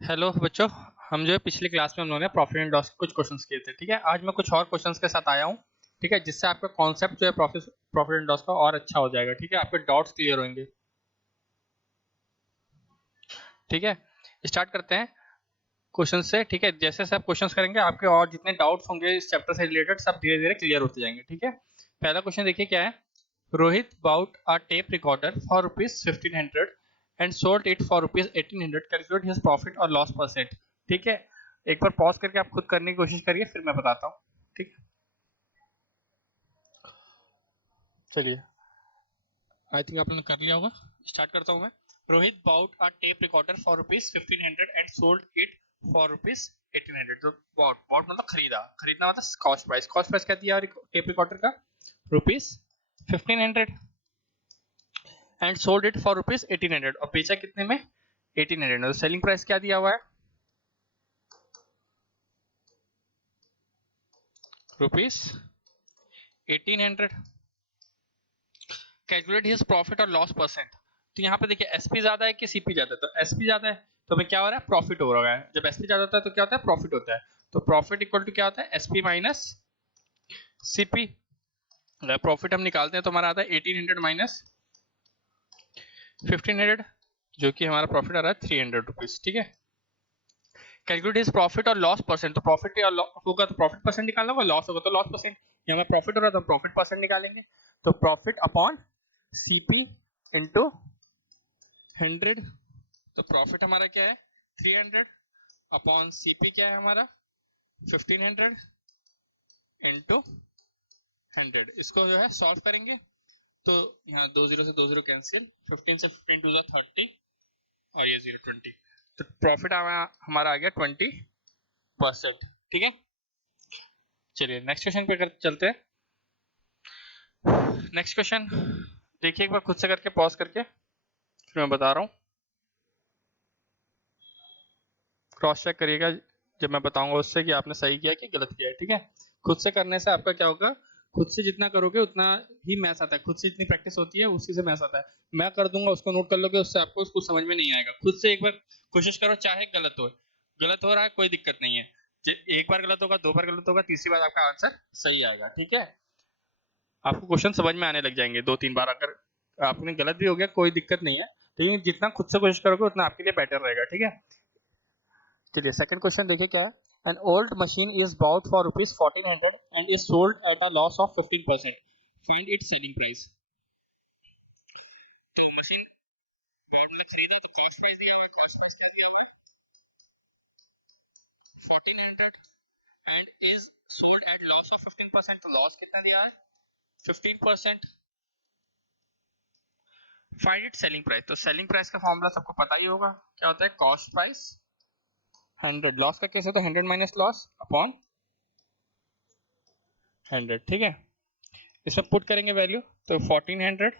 Hello बच्चों। हम जो है पिछली क्लास में हम लोगों ने प्रॉफिट एंड लॉस के कुछ क्वेश्चंस किए थे। ठीक है, आज मैं कुछ और क्वेश्चंस के साथ आया हूँ। ठीक है, जिससे आपका कॉन्सेप्ट जो है प्रॉफिट एंड लॉस का और अच्छा हो जाएगा। ठीक है, आपके डाउट्स क्लियर होंगे। ठीक है, स्टार्ट करते हैं क्वेश्चन से। ठीक है, जैसे जैसे आप क्वेश्चंस करेंगे आपके और जितने डाउट्स होंगे इस चैप्टर से रिलेटेड सब धीरे धीरे क्लियर होते जाएंगे। ठीक है, पहला क्वेश्चन देखिए क्या है। Rohit bought a tape recorder for ₹1500 and sold it for ₹1800। Calculate his profit और लॉस परसेंट। ठीक है, एक बार पॉज करके आप खुद करने की कोशिश करिए, फिर मैं बताता हूँ। ठीक है, चलिए, आई थिंक आपने कर लिया होगा। स्टार्ट करता हूँ मैं। Rohit bought a tape recorder for ₹1500 and sold it for ₹1800। तो बाउट मतलब खरीदा, खरीदना मतलब कॉस्ट प्राइस। कॉस्ट प्राइस क्या दिया टेप रिकॉर्डर का? ₹1500 एंड सोल्ड इट फॉर ₹1800। और बेचा कितने में? 1800 में। तो सेलिंग प्राइस क्या दिया हुआ है? ₹1800। कैलकुलेट हिज प्रॉफिट और लॉस परसेंट। तो यहाँ पे देखिए एसपी ज्यादा है कि सीपी ज्यादा है? तो एसपी ज्यादा है, तो हमें क्या हो रहा है? प्रॉफिट हो रहा है। जब एसपी ज्यादा होता है तो क्या होता है? प्रॉफिट होता है। तो प्रॉफिट इक्वल टू क्या होता है? SP minus CP. अगर प्रॉफिट हम निकालते हैं तो हमारा आता है 1800 माइनस 1500, जो कि हमारा प्रॉफिट आ रहा है ₹300। ठीक है, कैलकुलेट इज प्रॉफिट और लॉस परसेंट। तो प्रॉफिट या होगा तो प्रॉफिट परसेंट निकालना होगा, लॉस होगा तो लॉस परसेंट। यहाँ में प्रॉफिट हो रहा है तो प्रॉफिट परसेंट निकालेंगे। तो प्रॉफिट अपॉन सीपी इंटू 100। तो प्रॉफिट हमारा क्या है? 300 अपॉन सीपी क्या है हमारा? 1500 इंटू 100। इसको जो है सॉल्व करेंगे तो यहाँ 20 से 20 कैंसिल, 15 से 15 टू 30 और ये 0 20। तो प्रॉफिट हमारा आ गया 20%। ठीक है, चलिए नेक्स्ट क्वेश्चन पे चलते हैं। नेक्स्ट क्वेश्चन देखिए एक बार खुद से करके पॉज करके, फिर मैं बता रहा हूँ। क्रॉस चेक करिएगा जब मैं बताऊंगा उससे कि आपने सही किया कि गलत किया है। ठीक है, खुद से करने से आपका क्या होगा? खुद से जितना करोगे उतना ही मैथ आता है। खुद से जितनी प्रैक्टिस होती है उसी से मैथ आता है। मैं कर दूंगा, उसको नोट कर लोगे, उससे आपको उसको समझ में नहीं आएगा। खुद से एक बार कोशिश करो, चाहे गलत हो। गलत हो रहा है कोई दिक्कत नहीं है। एक बार गलत होगा, दो बार गलत होगा, तीसरी बार आपका आंसर सही आएगा। ठीक है, आपको क्वेश्चन समझ में आने लग जाएंगे दो तीन बार। अगर आपने गलत भी हो गया कोई दिक्कत नहीं है, लेकिन जितना खुद से कोशिश करोगे उतना आपके लिए बेटर रहेगा। ठीक है, चलिए सेकंड क्वेश्चन देखिए क्या है। An old machine is bought for ₹1400 and is sold at a loss of 15%। Find its selling price. तो मशीन बाउट मतलब खरीदा तो कॉस्ट प्राइस दिया हुआ है। कॉस्ट प्राइस क्या दिया हुआ है? 1400 and is sold eight loss of 15%। तो लॉस कितना दिया है? 15%। Find it selling price. तो सेलिंग प्राइस का फॉर्मूला सबको पता ही होगा, क्या होता है? कॉस्ट प्राइस 100, लॉस का कैसे होता है? 100 माइनस लॉस अपॉन 100। ठीक है, इसमें पुट करेंगे वैल्यू। तो 1400,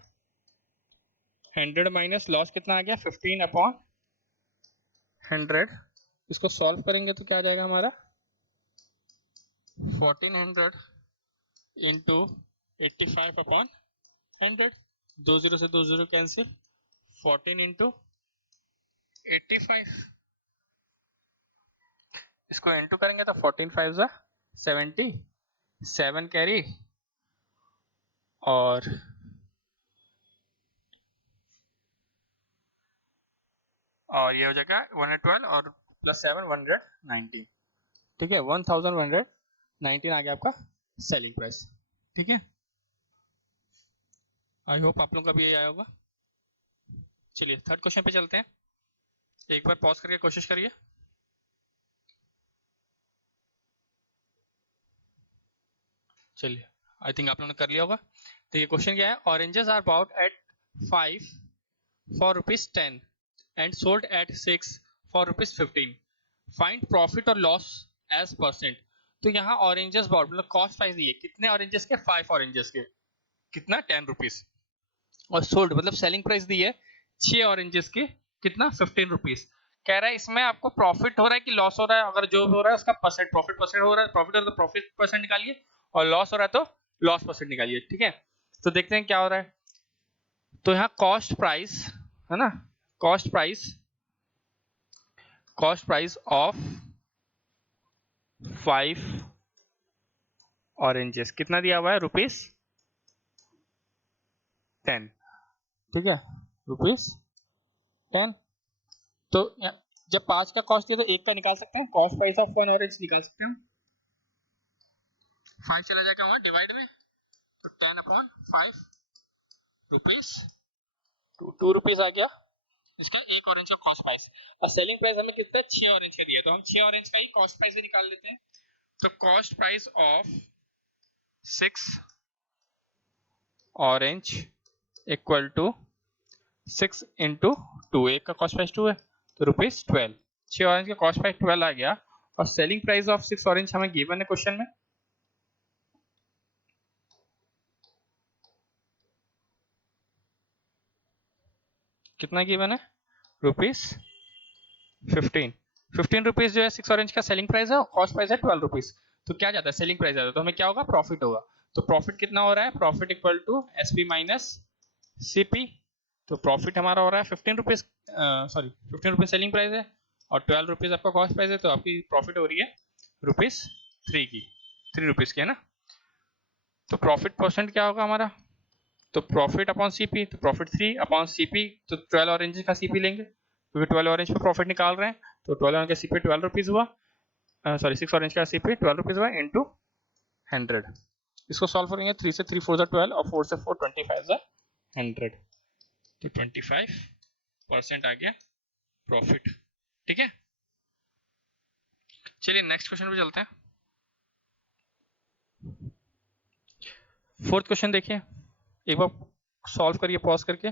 100 माइनस लॉस कितना आ गया? 15 अपॉन 100। इसको सॉल्व करेंगे तो क्या आ जाएगा हमारा? 1400 इंटू 85 अपॉन 100। 20 से 20 कैंसिल, 14 इंटू 85। इसको इंटू करेंगे तो 14 5 जा 70, 7 कैरी और ये हो जाएगा 112 और प्लस 7 119। ठीक है, 1119 आ गया आपका सेलिंग प्राइस। ठीक है, आई होप आप लोगों का भी यही आया होगा। चलिए थर्ड क्वेश्चन पे चलते हैं। एक बार पॉज करके कोशिश करिए। चलिए, आई थिंक आप लोगों ने कर लिया होगा। तो ये क्वेश्चन क्या है? Oranges are bought at 5 for ₹10 and sold at 6 for ₹15। Find profit और लॉस एज परसेंट। तो यहाँ ऑरेंजेस बाउट मतलब कॉस्ट प्राइस दी है कितने ऑरेंजेस के? 5 ऑरेंजेस के। कितना? ₹10। और सोल्ड मतलब सेलिंग प्राइस दी है 6 ऑरेंजेस के। कितना? ₹15। कह रहा है इसमें आपको प्रॉफिट हो रहा है कि लॉस हो रहा है? अगर जो हो रहा है उसका परसेंट, प्रॉफिट परसेंट हो रहा है, प्रॉफिट हो रहा है तो प्रॉफिट परसेंट निकालिए, और लॉस हो रहा है तो लॉस परसेंट निकालिए। ठीक है, तो देखते हैं क्या हो रहा है। तो यहाँ कॉस्ट प्राइस है ना, cost price cost price of 5 oranges कितना दिया हुआ है? ₹10। ठीक है, ₹10। तो जब 5 का कॉस्ट दिया तो 1 का निकाल सकते हैं, कॉस्ट प्राइस ऑफ 1 ऑरेंज निकाल सकते हैं हम। 5 चला जाएगा वहां डिवाइड में, तो 10/5 रुपीस, 2 रुपीस आ गया इसका एक ऑरेंज का कॉस्ट प्राइस। और सेलिंग प्राइस हमें कितना? 6 ऑरेंज का दिया, तो हम 6 ऑरेंज का ही कॉस्ट प्राइस निकाल लेते हैं। तो cost price of 6 orange equal to 6 into 2, एक का कॉस्ट प्राइस 2 है तो ₹12। 6 ऑरेंज का कॉस्ट प्राइस 12 आ गया। और सेलिंग प्राइस ऑफ 6 ऑरेंज हमें गिवन है क्वेश्चन में, कितना गिवन है? ₹15। 15 रुपीज जो है 6 ऑरेंज का सेलिंग प्राइस है, कॉस्ट प्राइस है 12 रुपीज। तो क्या जाता है? सेलिंग प्राइस जाता है, तो हमें क्या होगा? प्रॉफिट होगा। तो प्रॉफिट कितना हो रहा है? Profit equal to SP minus CP. तो प्रॉफिट हमारा हो रहा है 15 rupees, sorry 15 rupees selling price है और 12 रुपीज आपका कॉस्ट प्राइस है, तो आपकी प्रॉफिट हो रही है ₹3 की, 3 रुपीज की है ना। तो प्रॉफिट परसेंट क्या होगा हमारा? तो प्रॉफिट अपॉन सीपी, तो प्रॉफिट 3 अपॉन सीपी, तो 12 ऑरेंज का सीपी लेंगे क्योंकि 12 ऑरेंज पे प्रॉफिट निकाल रहे हैं। तो 12 ऑरेंज का सीपी 12 रुपीज हुआ, सॉरी 6 ऑरेंज का सीपी 12 रुपीज हुआ इंटू 100। इसको सॉल्व करेंगे, 3 से 3 4 12 और 4 से 4 25 100, तो 25% आ गया प्रॉफिट। ठीक है, चलिए नेक्स्ट क्वेश्चन पे चलते हैं। 4th क्वेश्चन देखिए, एक बार सॉल्व करिए पॉज करके।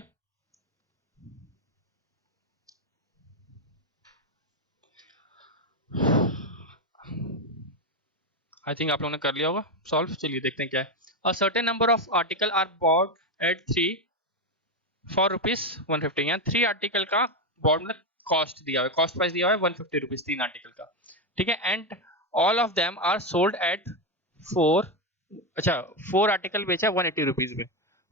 आई थिंक आप लोगों ने कर लिया होगा सॉल्व। चलिए देखते हैं क्या है। A certain number of article are bought at 3 for ₹150। यहाँ 3 आर्टिकल का बॉट में कॉस्ट दिया हुआ है, कॉस्ट प्राइस दिया हुआ है ₹150 3 आर्टिकल का। ठीक है, and all of them are sold at 4, अच्छा 4 आर्टिकल बेचा ₹180 में।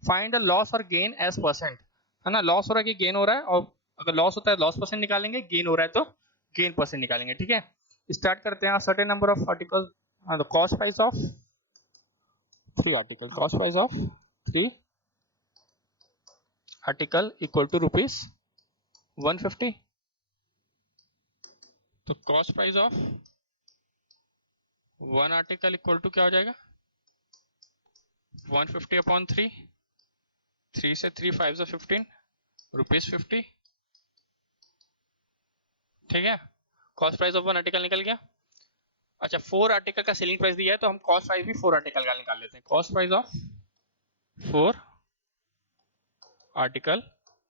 फाइंड द लॉस और गेन एज परसेंट, है ना। लॉस हो रहा है कि गेन हो रहा है, और अगर लॉस होता है लॉस परसेंट निकालेंगे, गेन हो रहा है तो गेन परसेंट निकालेंगे। ठीक है, स्टार्ट करते हैं। Certain number of article, the cost price of 3 article, cost price of 3 article equal to ₹150। तो cost price of 1 article equal to क्या हो जाएगा? 150 अपॉन 3, 3 से 3 5 से 15, ₹50। ठीक है, cost price of 1 article निकल गया। अच्छा 4 आर्टिकल का सेलिंग प्राइस दिया है, तो हम कॉस्ट प्राइस भी 4 आर्टिकल का निकाल लेते हैं। Cost price of 4 article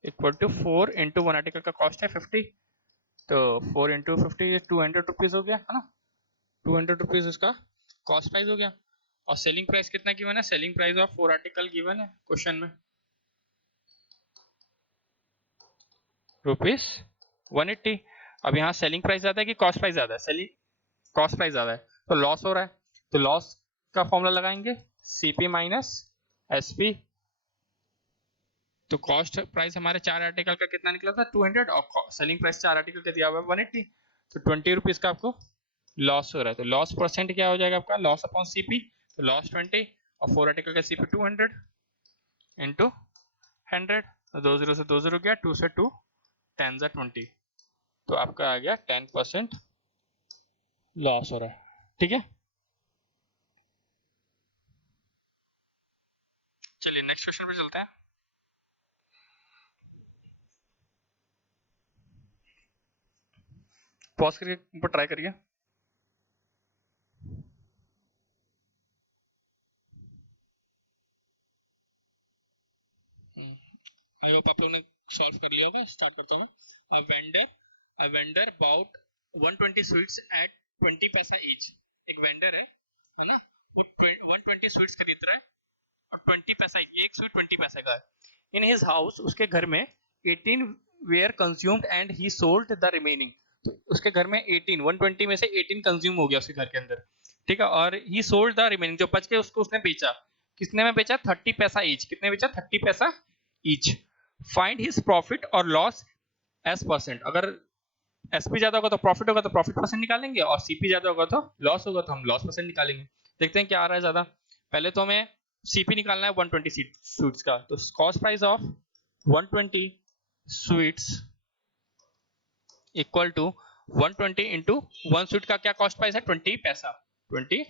equal to 4 into 1 article का कॉस्ट है 50, तो 4 इंटू 50 200 रुपीज हो गया, है ना। 200 रुपीज उसका कॉस्ट प्राइस हो गया। और सेलिंग प्राइस कितना गिवन है? Selling price of 4 article given है क्वेश्चन में, ₹180। अब यहाँ सेलिंग प्राइस ज्यादा है कि कॉस्ट प्राइस ज्यादा है? सेलिंग कॉस्ट प्राइस ज्यादा है, तो लॉस हो रहा है, तो लॉस का फॉर्मूला लगाएंगे सीपी माइनस एसपी। तो कॉस्ट प्राइस हमारे 4 आर्टिकल का कितना निकला था? 200, और सेलिंग प्राइस 4 आर्टिकल का दिया हुआ है 180, तो 20 रुपीज का आपको लॉस हो रहा है। तो लॉस परसेंट क्या हो जाएगा आपका? लॉस अपॉन सीपी, तो लॉस 20 और 4 आर्टिकल का सीपी 200 इंटू 100, तो 2 0 से 2 0 गया, 2 से 2 10 जा 20, तो आपका आ गया 10% लॉस हो रहा है। ठीक है, चलिए नेक्स्ट क्वेश्चन पे चलते हैं। पॉज करके ऊपर ट्राई करिए। आई होप आप लोगों ने सॉल्व कर लिया होगा। स्टार्ट करता हूँ। A vendor bought 120 sweets at 20 paisa each. एक वेंडर है ना, वो 120 स्वीट्स खरीद रहा है और 20 पैसा, ये एक स्वीट 20 पैसे का है। इन हिज हाउस, उसके घर में 18 were consumed and he sold the remaining. तो उसके घर में 18, 120 में से 18 कंज्यूम हो गया उसके घर के अंदर। ठीक है, और ही सोल्ड द रिमेनिंग, जो बच के उसको उसने बेचा। कितने में बेचा? 30 पैसा ईच। कितने बेचा? 30 पैसा ईच। फाइंड हिज प्रॉफिट और लॉस एज परसेंट। अगर एसपी ज्यादा होगा तो प्रॉफिट होगा तो प्रॉफिट परसेंट निकालेंगे, और सीपी ज्यादा होगा तो लॉस होगा तो हम लॉस परसेंट निकालेंगे। देखते हैं क्या आ रहा है ज्यादा। पहले तो हमें सीपी निकालना है 120 स्वीट्स का, तो cost price of 120 sweets equal to 120 into 1 sweet का क्या कॉस्ट प्राइस है 20 पैसा, 20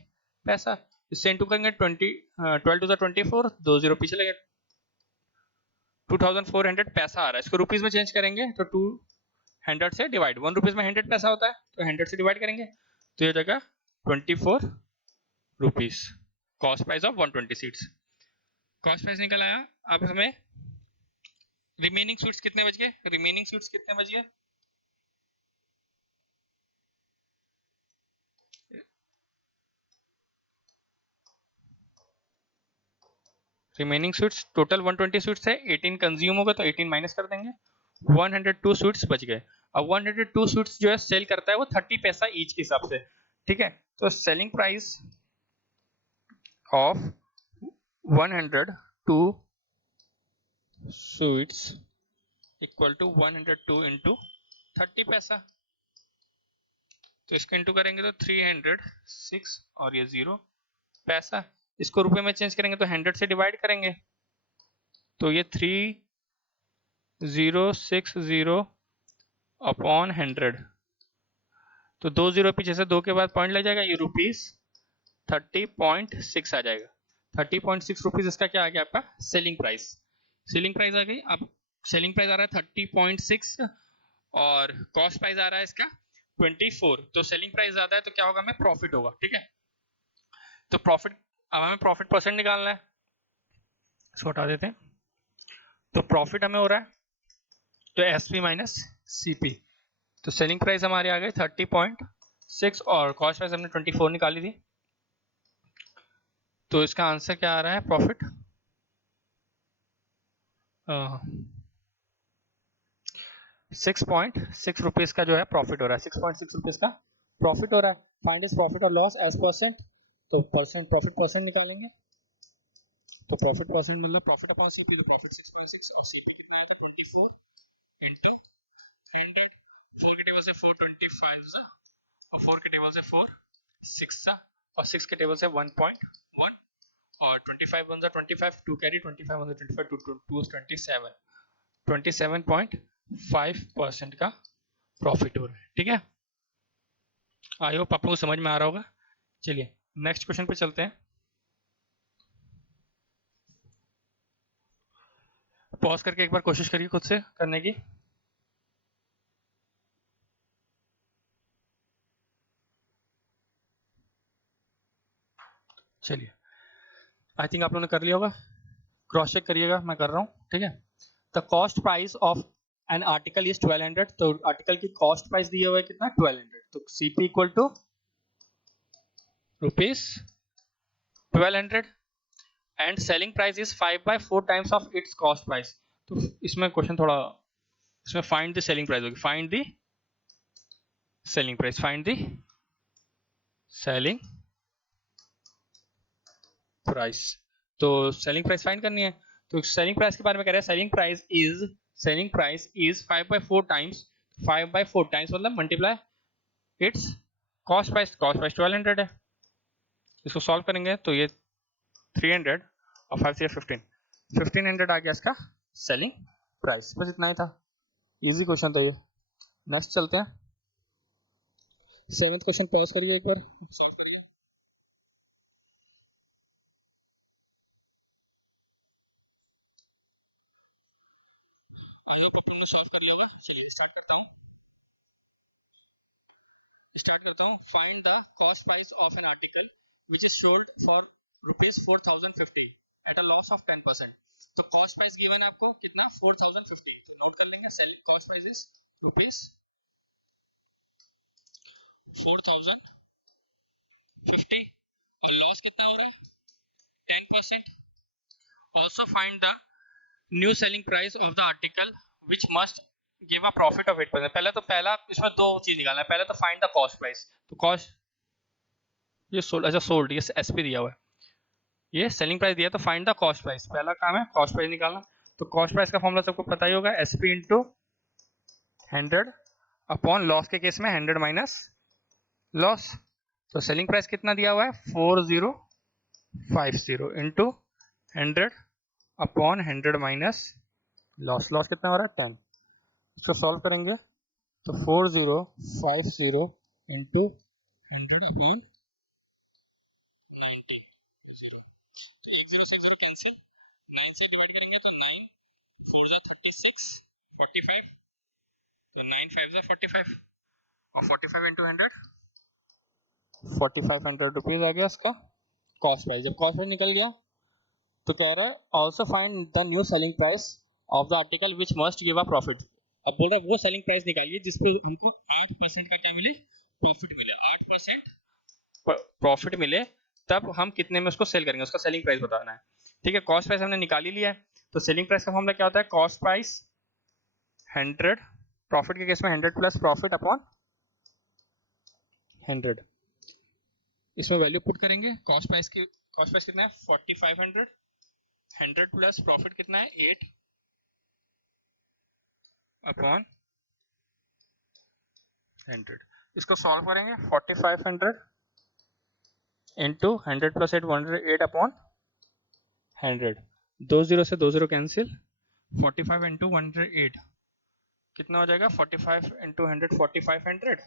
पैसा। इससे इंटू करेंगे 12 टू 24, 2 जीरो पीछे लगे, 2400 पैसा आ रहा है। इसको रुपीज में चेंज करेंगे तो 200 से डिवाइड, 1 रुपीज में 100 पैसा होता है तो 100 से डिवाइड करेंगे तो ये जगह 24 rupees cost price of 120 seats. Cost price निकल आया। अब हमें रिमेनिंग सीट्स कितने बच गए, रिमेनिंग सीट्स कितने बच गए, रिमेनिंग स्वीट्स टोटल 120 स्वीट्स है, 18 कंज्यूम होगा तो 18 माइनस कर देंगे, 102 स्वीट्स बच गए। अब 102 स्वीट्स जो है सेल करता है वो 30 पैसा ईच के हिसाब से, ठीक है। तो selling price of 102 sweets equal to 102 into 30 paisa, तो इसको इंटू करेंगे तो 306 और ये 0 पैसा। इसको रुपए में चेंज करेंगे तो 100 से डिवाइड करेंगे तो ये 3060 अपॉन 100, तो 2 जीरो पीछे से 2 के बाद पॉइंट लग जाएगा, ये रुपीज 30.6 आ जाएगा। 30.6 रुपीज इसका क्या आ गया आपका सेलिंग प्राइस। सेलिंग प्राइस आ गई। अब सेलिंग प्राइस आ रहा है 30.6 और कॉस्ट प्राइस आ रहा है इसका 24, तो सेलिंग प्राइस ज्यादा है तो क्या होगा, हमें प्रॉफिट होगा, ठीक है। तो प्रॉफिट, अब हमें प्रॉफिट परसेंट निकालना है, इसको हटा देते हैं। तो प्रॉफिट हमें हो रहा है तो एसपी माइनस सीपी, तो सेलिंग प्राइस हमारी आ गई 30.6 और कॉस्ट प्राइस हमने 24 निकाली थी, तो इसका आंसर क्या आ रहा है, प्रॉफिट 6.6 रुपीज का जो है प्रॉफिट हो रहा है, 6.6 रुपीज का प्रॉफिट हो रहा है। फाइंड इज प्रॉफिट और लॉस एज परसेंट, तो परसेंट प्रॉफिट परसेंट निकालेंगे, तो प्रॉफिट परसेंट मतलब प्रॉफिट अपॉन सीपी, तो प्रॉफिट 6.6 और सीपी कितना आता है 24 इंटू 100, 4 के टेबल से 425 और 4 के टेबल से 4 6 और 6 के टेबल से 1.1 और 25 वन 25, 2 कैरी 25 वन 25, 2 27, 27.5% का प्रॉफिट हो रहा है, ठीक है। आई होप आपको समझ में आ रहा होगा। चलिए नेक्स्ट क्वेश्चन पे चलते हैं। पॉज करके एक बार कोशिश करिए खुद से करने की। चलिए आई थिंक आप लोगों ने कर लिया होगा, क्रॉस चेक करिएगा, मैं कर रहा हूँ, ठीक है। The cost price of an article is 1200, तो आर्टिकल की कॉस्ट प्राइस दिया हुआ है कितना 1200, तो CP equal to rupees 1200 and selling price is 5/4 times of its cost price. तो इसमें क्वेश्चन थोड़ा, इसमें फाइंड द सेलिंग प्राइस होगी, find the selling price, find the selling price, तो सेलिंग प्राइस फाइंड करनी है। तो सेलिंग प्राइस के बारे में कह रहे हैं, selling price is 5/4 times, 5/4 times मतलब मल्टीप्लाई इट्स कॉस्ट प्राइस 1200 है। इसको सॉल्व करेंगे तो ये 300 और 5 से 1500 आ गया इसका सेलिंग प्राइस। बस इतना ही था, इजी क्वेश्चन था ये। नेक्स्ट चलते हैं, 7th क्वेश्चन पॉज करिए एक बार, सॉल्व करिए। आई होप अपन ने सॉल्व कर लिया होगा। चलिए स्टार्ट करता हूँ, find the cost price of an article which is sold for ₹4050 eight a loss of 10%। तो कॉस्ट प्राइस गिवन है आपको कितना 4050, तो नोट कर लेंगे सेलिंग कॉस्ट प्राइस इज ₹4050 और लॉस कितना हो रहा है 10%। Also find the new selling price of the article which must give a profit of 8%। पहला इसमें दो चीज निकालना है, पहले तो फाइंड द कॉस्ट प्राइस, तो कॉस्ट ये सोल्ड, अच्छा सोल्ड, ये एसपी दिया हुआ है, ये सेलिंग प्राइस दिया, तो फाइंड द कॉस्ट प्राइस, पहला काम है कॉस्ट प्राइस निकालना। तो कॉस्ट प्राइस का फॉर्मूला सबको पता ही होगा, एसपी इंटू 100 अपॉन लॉस के केस में 100 माइनस लॉस। तो सेलिंग प्राइस कितना दिया हुआ है 4050 into 100 upon 100 minus loss. Loss कितना हो रहा है 10। इसको सॉल्व करेंगे तो 4050 इंटू 100 अपॉन 90 जीरो। तो एक जीरो से एक जीरो कैंसिल, 9 से डिवाइड करेंगे तो 9 4 जा 36 45, तो 9 5 जा 45 और 45 इंटू 100 4500 रुपीज आ गया उसका कॉस्ट प्राइस। जब कॉस्ट प्राइस निकल गया तो कह रहा है also find the new selling price of the article which must give a profit. अब बोल रहा है वो सेलिंग प्राइस निकालिए जिसपे हमको 8% का क्या मिले प्रॉफिट मिले, 8% प्रॉफिट मिले, तब हम कितने में उसको सेल करेंगे, उसका सेलिंग प्राइस बताना है। ठीक है, कॉस्ट प्राइस हमने निकाल ही लिया है। तो सेलिंग प्राइस का फॉर्मूला क्या होता है, कॉस्ट प्राइस 100, प्रॉफिट के केस में 100 प्लस प्रॉफिट अपॉन 100। इसमें वैल्यू पुट करेंगे, कॉस्ट प्राइस कितना है 4500, 100 प्लस प्रॉफिट कितना है 8 अपॉन 100। इसको सॉल्व करेंगे 4500 इंटू 100 प्लस 8 108 अपॉन 100। 2 जीरो से 2 जीरो कैंसिल, 45 इंटू 108 कितना हो जाएगा 45 इंटू 100 4500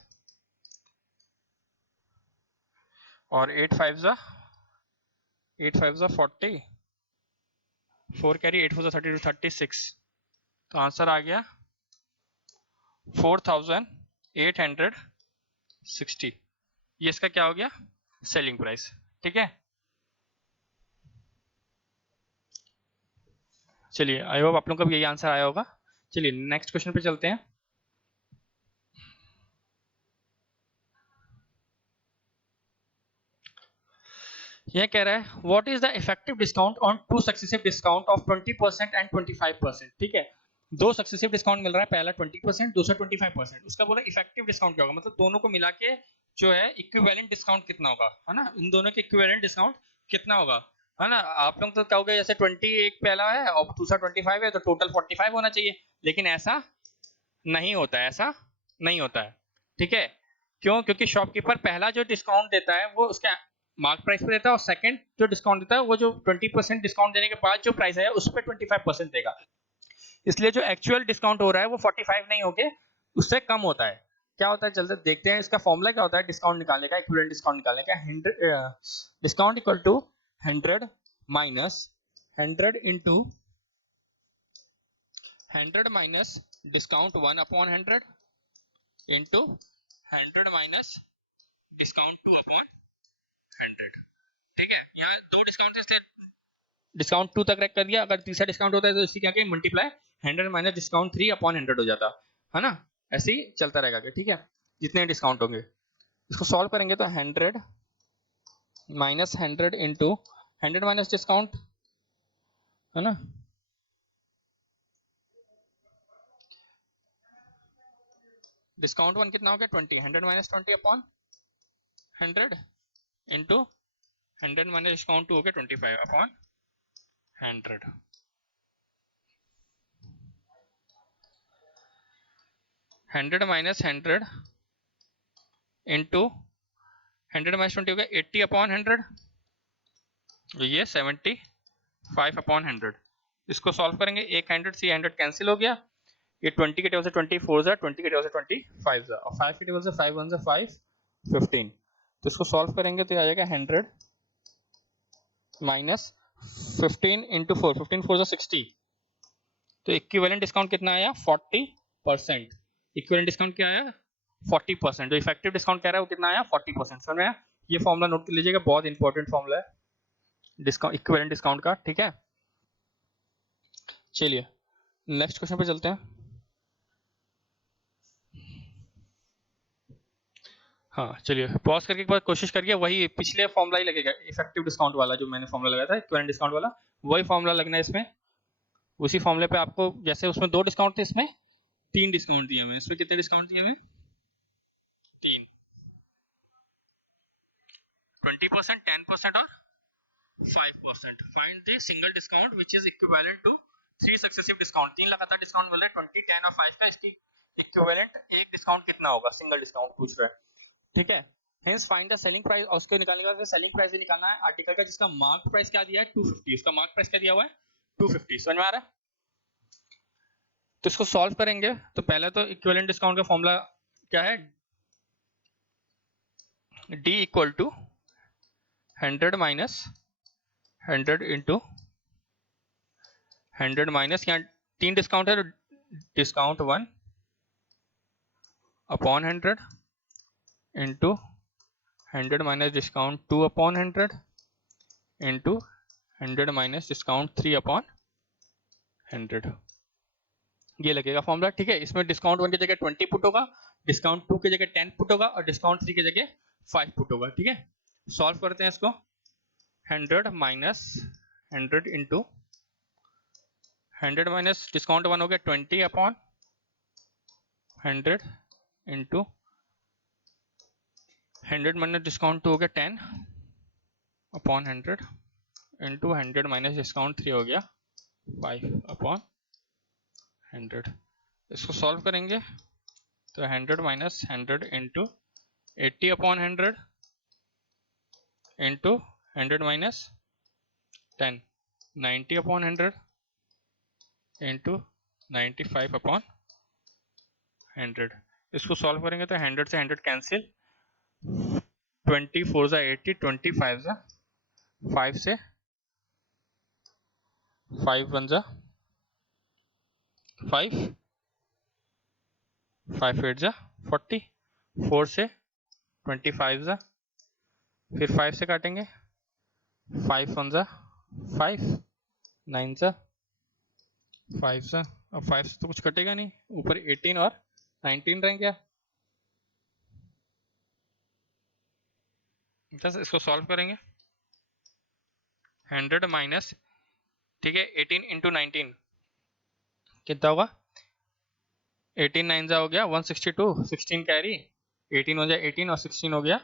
और 8 5 जा 40, 4 कैरी 8 4 32 36। तो आंसर आ गया 4860। ये इसका क्या हो गया सेलिंग प्राइस। ठीक है, चलिए आई होप आप लोगों का भी यही आंसर आया होगा। चलिए नेक्स्ट क्वेश्चन पे चलते हैं। यह कह रहा है what is the effective discount on to successive discount of 20% and 25%। ठीक है, दो सक्सेसिव डिस्काउंट मिल रहा है, पहला 20% दूसरा 25%। उसका बोला इफेक्टिव डिस्काउंट क्या होगा, मतलब दोनों को मिला के जो है इक्विवेलेंट डिस्काउंट कितना होगा, है ना, इन दोनों के इक्विवेलेंट डिस्काउंट कितना होगा, है ना। आप लोग तो कहोगे जैसे 20 एक पहला है और दूसरा 25 है तो टोटल 45 होना चाहिए, लेकिन ऐसा नहीं होता है, ऐसा नहीं होता है। ठीक है, क्यों, क्योंकि शॉपकीपर पहला जो डिस्काउंट देता है वो उसका मार्क प्राइस पे देता है और सेकंड जो डिस्काउंट देता है वो जो 20% डिस्काउंट देने के बाद जो प्राइस है उस पर 25% देगा। इसलिए जो एक्चुअल डिस्काउंट हो रहा है वो 45 नहीं होके उससे कम होता है। क्या होता है जल्दी देखते हैं, इसका फॉर्मूला क्या होता है डिस्काउंट निकालने का, इक्विवेलेंट डिस्काउंट निकालने का। Discount equal to 100 minus 100 into 100 minus discount 1 upon 100 into 100 minus discount 2 upon 100। ठीक है, यहाँ दो डिस्काउंट इसलिए डिस्काउंट 2 तक रख कर दिया, अगर तीसरा डिस्काउंट होता है तो इसी क्या क्या मल्टीप्लाई 100 माइनस डिस्काउंट 3 अपॉन 100 हो जाता है ना। ऐसे ही चलता रहेगा। ठीक है, जितने डिस्काउंट होंगे इसको सॉल्व करेंगे तो 100 माइनस 100 इंटू 100 माइनस डिस्काउंट, है ना, डिस्काउंट 1 कितना हो गया 20, 100 minus 20 upon 100 into 100 minus discount 2 हो गया 25 अपॉन 100। 100 माइनस 100 इंटू 100 माइनस 20 हो गया 80 अपॉन 100, ये 75 अपॉन 100। इसको सॉल्व करेंगे, एक 100 से 100 कैंसिल हो गया, ये 20 के टेबल से 24 जा, 20 के टेबल से 25 जा और 5 के टेबल से 5 1 जा 5 15। तो इसको सॉल्व करेंगे तो आ जाएगा 100 माइनस 15 इंटू 4, 15 4 जा 60। तो इक्विवेलेंट डिस्काउंट कितना आया 40%। इक्विवेलेंट डिस्काउंट क्या आया 40%। जो इफेक्टिव डिस्काउंट कह रहा है वो कितना आया 40%। समझ में आया, ये फॉर्मूला नोट कर लीजिएगा, बहुत इंपॉर्टेंट फॉर्मूला है डिस्काउंट, इक्विवेलेंट डिस्काउंट का। ठीक है, चलिए नेक्स्ट क्वेश्चन पे चलते हैं। हाँ चलिए पॉज करके एक बार कोशिश करिए, वही पिछले फॉर्मूला ही लगेगा, इफेक्टिव डिस्काउंट वाला जो मैंने फॉर्मूला लगाया था इक्विवेलेंट डिस्काउंट वाला, वही फॉर्मूला लगना है इसमें। उसी फॉर्मूले पे आपको, जैसे उसमें 2 डिस्काउंट थे इसमें 3 डिस्काउंट दिए हुए, इसमें कितने डिस्काउंट दिए हुए 3, 20%, 10% और 5%। Find the single discount which is equivalent to 3 successive discount. 3 लगातार डिस्काउंट मिल रहे हैं 20 10 और 5 का, इसकी इक्विवेलेंट एक डिस्काउंट कितना होगा, सिंगल डिस्काउंट पूछ रहा है, ठीक है। Hence find the selling price, और उसको निकालने के बाद सेलिंग प्राइस भी निकालना है आर्टिकल का जिसका मार्क प्राइस क्या दिया है 250, उसका मार्क प्राइस क्या दिया हुआ है 250, समझ में आ रहा है। तो इसको सॉल्व करेंगे तो पहले तो इक्विवेलेंट डिस्काउंट का फॉर्मूला क्या है, D equal to 100 minus 100 into 100 minus, यहाँ 3 डिस्काउंट है तो discount 1 upon 100 into 100 minus discount 2 upon 100 into 100 minus discount 3 upon 100, ये लगेगा फॉर्मूला, ठीक है। इसमें डिस्काउंट 1 की जगह 20 पुट होगा, डिस्काउंट 2 की जगह 10 पुट होगा और डिस्काउंट 3 की जगह 5 पुट होगा, ठीक है। सॉल्व करते हैं इसको, 100 माइनस 100 इंटू 100 माइनस डिस्काउंट 1 हो गया 20 अपॉन 100 इंटू 100 माइनस डिस्काउंट 2 हो गया 10 अपॉन 100 इंटू 100 माइनस डिस्काउंट 3 हो गया 5 अपॉन 100। इसको सॉल्व करेंगे तो 100 minus 100 into 80 upon 100 into 100 minus 10 90 upon 100 into 95 upon 100। इसको सॉल्व करेंगे तो 100 से 100 कैंसिल, 24 ज़ा 80, 25 ज़ा 5 से 5 1 ज़ा 5, 5 8 ज़ा 40, 4 से 25 ज़ा, फिर 5 से काटेंगे, 5 1 ज़ा 5, 9 ज़ा 5 ज़ा, अब 5 से तो कुछ कटेगा नहीं, ऊपर 18 और 19 रहेंगे। बस इसको सॉल्व करेंगे, 100 माइनस, ठीक है, 18 इंटू 19 कितना होगा, 18 9 ज़ा हो गया 162, 16 कैरी, 18 हो जाए 18 और 16 हो गया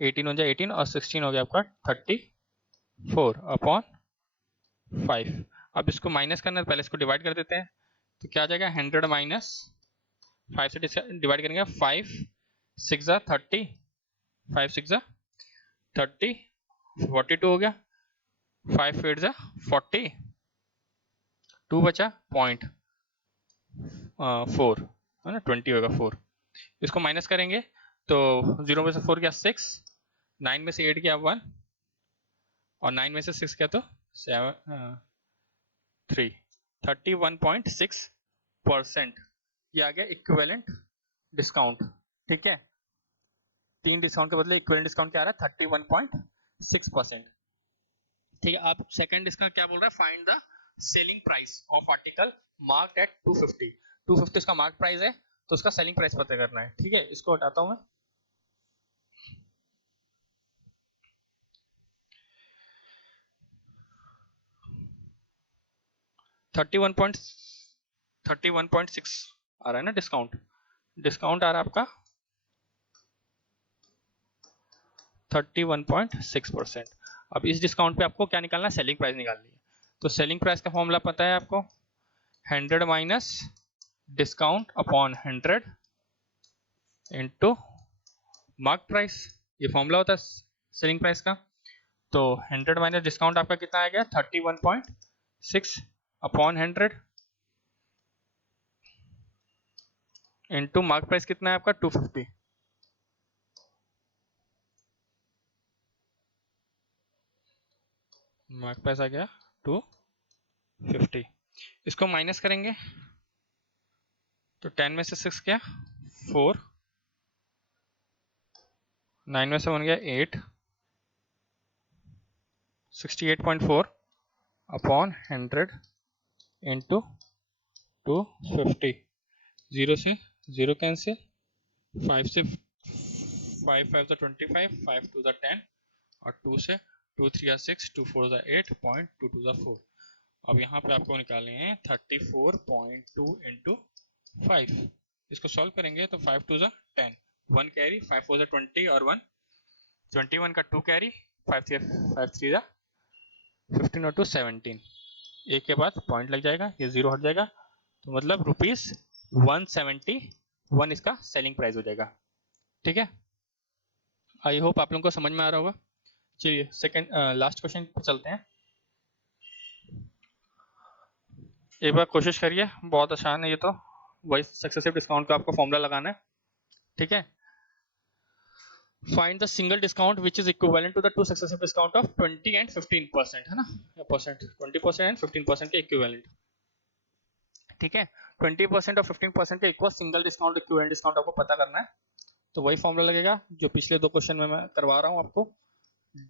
18 हो जाए 18 और 16 हो गया आपका 34 अपॉन 5। अब इसको माइनस करना है, पहले इसको डिवाइड कर देते हैं, तो क्या आ जाएगा 100 माइनस 5 से डिवाइड करेंगे, 5 6 ज़ा 30, 5 6 ज़ा 30, 42 हो गया, 5 8 ज़ा 40, 2 बचा पॉइंट 4 है ना, 20 होगा 4। इसको माइनस करेंगे तो 0 में से 4 गया 6, 9 में से 8 गया 1 और 9 में से 6 गया तो 3, 31.6%, ये आ गया इक्विवेलेंट डिस्काउंट, ठीक है। 3 डिस्काउंट के बदले इक्विवेलेंट डिस्काउंट क्या आ रहा है 31.6%, ठीक है। आप सेकंड इसका क्या बोल रहा है, find the selling price of article marked at 250, 250 इसका मार्क प्राइस है तो उसका सेलिंग प्राइस पता करना है, ठीक है। इसको हटाता हूं मैं, थर्टी वन पॉइंट सिक्स आ रहा है ना डिस्काउंट, डिस्काउंट आ रहा है आपका 31.6%। अब इस डिस्काउंट पे आपको क्या निकालना है, सेलिंग प्राइस निकालनी है। तो सेलिंग प्राइस का फॉर्मूला पता है आपको, 100 minus discount upon 100 into mark price, ये फॉर्मूला होता है सेलिंग प्राइस का। तो 100 माइनस डिस्काउंट आपका कितना आ गया 31.6 अपॉन 100 इंटू मार्क प्राइस कितना है आपका 250, मार्क प्राइस आ गया 250। इसको माइनस करेंगे तो 10 में से 6 गया 4, 9 में से 1 गया 8, 68.4 अपॉन 100 इंटू 250, 0 से 0 कैंसिल, 5 से 5 5 25, 5 2 10 और 2 से 2 3 6, 2 4 8, 0.2 4। अब यहाँ पे आपको निकालने हैं 34.2 इंटू 5, इसको सॉल्व करेंगे तो 5 2 10, 1 कैरी, 5 4 20 और 1 21 का 2 कैरी, 5 3 15 और 2 17, एक के बाद पॉइंट लग जाएगा, ये 0 हट जाएगा, तो मतलब ₹171 इसका सेलिंग प्राइस हो जाएगा। ठीक है, आई होप आप लोगों को समझ में आ रहा होगा। चलिए सेकंड लास्ट क्वेश्चन पे चलते हैं। एक बार कोशिश करिए, बहुत आसान है ये तो। वही सक्सेसिव डिस्काउंट का आपको फॉर्मूला लगाना है। ठीक है, find the single discount which is equivalent to the two successive discount of 20 and 15%, है ना, परसेंट 20% एंड 15% के इक्विवेलेंट। ठीक है, 20% और 15% के equal single discount equivalent discount आपको पता करना है। तो वही फॉर्मूला लगेगा जो पिछले 2 क्वेश्चन में मैं करवा रहा हूँ आपको।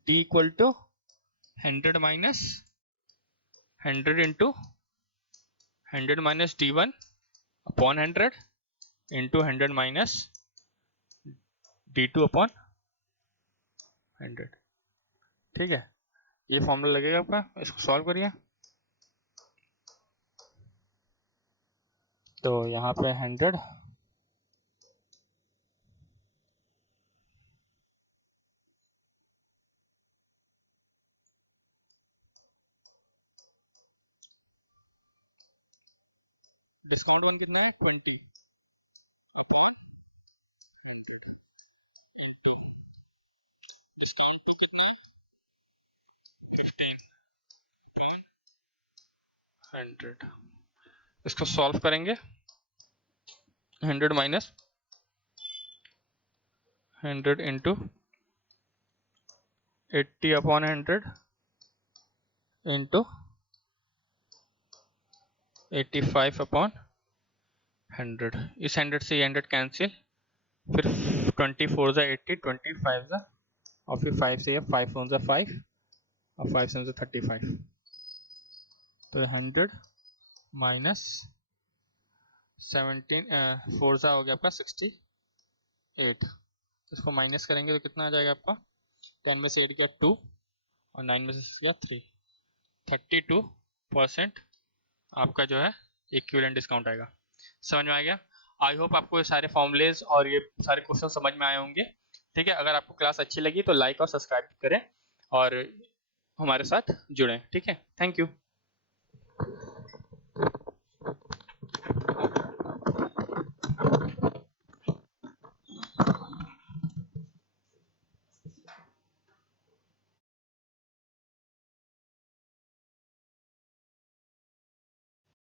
D equal to 100 minus 100 into 100 minus D1 upon 100 into 100 minus D2 upon 100। ठीक है, ये फॉर्मूला लगेगा आपका, इसको सॉल्व करिए। तो यहाँ पे 100 डिस्काउंट वन कितना है 20, डिस्काउंट कितना है 15, 100। इसको सॉल्व करेंगे, 100 minus 100 into 80 upon 100 into 85 upon 100। इस 100 से 100 कैंसिल, फिर 24 ज़ा 80, 25 ज़ा, और फिर 5 से 5 वन ज़ा 5 और 5 7 ज़ा 35। तो 100 माइनस 17 4 ज़ा हो गया आपका 68। इसको माइनस करेंगे तो कितना आ जाएगा आपका, 10 में से 8 गया 2 और 9 में से 6 गया 3, 32% आपका जो है इक्विवेलेंट डिस्काउंट आएगा। समझ में आ गया? आई होप आपको ये सारे फॉर्मूलेज और ये सारे क्वेश्चन समझ में आए होंगे। ठीक है, अगर आपको क्लास अच्छी लगी तो लाइक और सब्सक्राइब करें और हमारे साथ जुड़ें। ठीक है, थैंक यू।